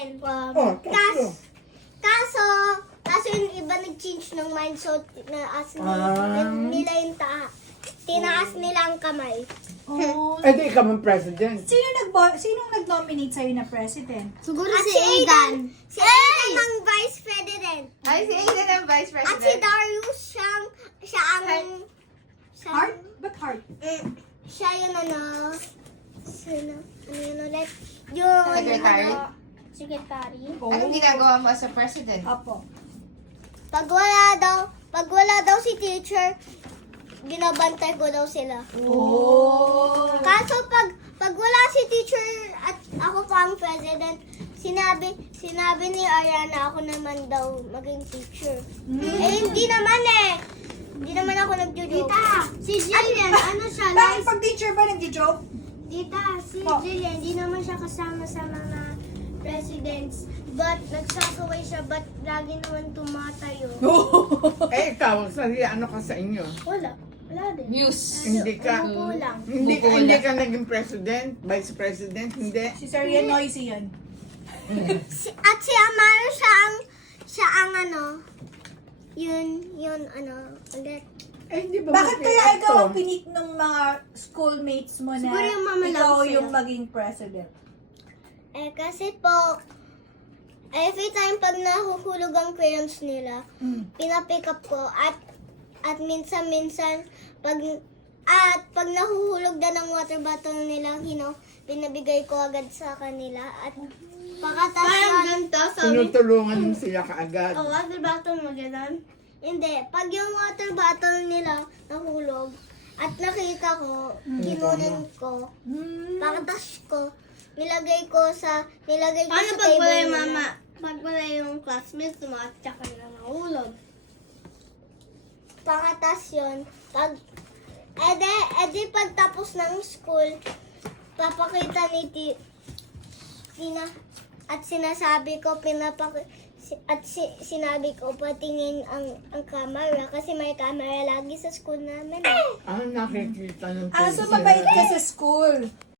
din. Oh, tatlo. Kaso yung iba nag-change ng mind, so nila yung tinaas nila ang kamay. Oh. Eh, di ka man president. Sinong nag-nominate sa'yo na president? Siguro si Aidan. Si Aidan ang vice president. Ay, si Aiden ang vice At si president. Darius, siya ang... Heart? Ba't heart? Siya yung ano yun ulit? Yung... Secretary? Secretary. Oh. Anong ginagawa mo as a president? Apo. Pag wala daw si teacher, binabantay ko daw sila. Oh. Kaso pag wala si teacher at ako pa ang president, sinabi ni Ariana ako naman daw maging teacher. Eh hindi naman eh. Hindi naman ako nagjo-joke. Si Jillian, ano siya? Bakit pag teacher ba nag-joke? Si Oh. Jillian, hindi naman siya kasama sa mga presidents. But nagsasaway siya, but lagi naman tumatayo. Eh, ikaw, ano ka sa inyo? Wala din. News. Hindi ka, Umupo lang. hindi ka naging president, vice president, hindi. Si Sir Ian Noisy yan. At si Amaro siya ang ano, yun ulit. Eh, hindi ba Bakit kaya ikaw ang pinik ng mga schoolmates mo na Siguro yung mama lang ikaw sa'yo. yung maging president? Eh, kasi po, every time pag nahuhulog ang crayons nila, pinapick up ko at minsan-minsan pag nahuhulog na ng water bottle nila, pinabigay ko agad sa kanila at pagkatapos ganito, tinutulungan mo sila kaagad? water bottle mo gano'n? Hindi, pag yung water bottle nila nahulog at nakita ko, kinunin ko, pagkatapos ko, nilagay ko sa table nila. Pag wala yung classmates mo at saka na nahulog. Pakatas yun. Edi pagtapos ng school, papakita ni Tina at sinasabi ko, sinabi ko patingin ang camera kasi may camera lagi sa school namin. Ah, nakikita ng Ah, so teacher. mabait ka sa school.